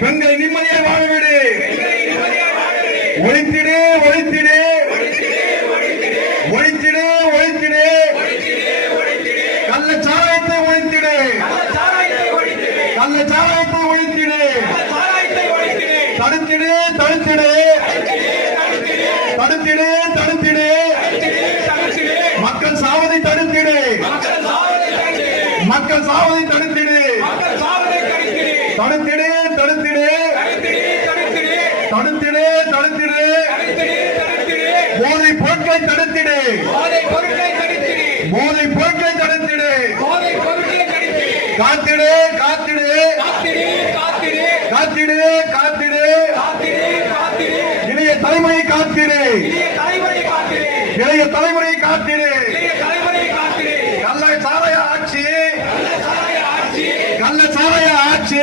பெண்களை நிம்மதியாக வாழவிடு. ஒழித்திடு ஒழித்திடு ஒழித்திடு ஒழித்திடு கள்ளச்சாராயத்தை ஒழித்திடு. கள்ளச்சாராயத்தை ஒழித்திடு. தடுத்திடு தடுத்திடு தடுத்திடு தடுத்திடு. மக்கள் சாவதை தடுத்திடு. மக்கள் சாவதை தடுத்திடு. தடுத்திடு தடுத்திடு தடுத்திடு தடுத்திடு. போதை பொருட்களை தடுத்திடு. போதை பொருட்களை தடுத்திடு. காத்திடு காத்திடு காத்திடு காத்திடு. இளைய தலைமுறை காத்திடு. இளைய தலைமுறை காத்திடு. கள்ள சாராய ஆட்சி. கள்ள சாராய ஆட்சி.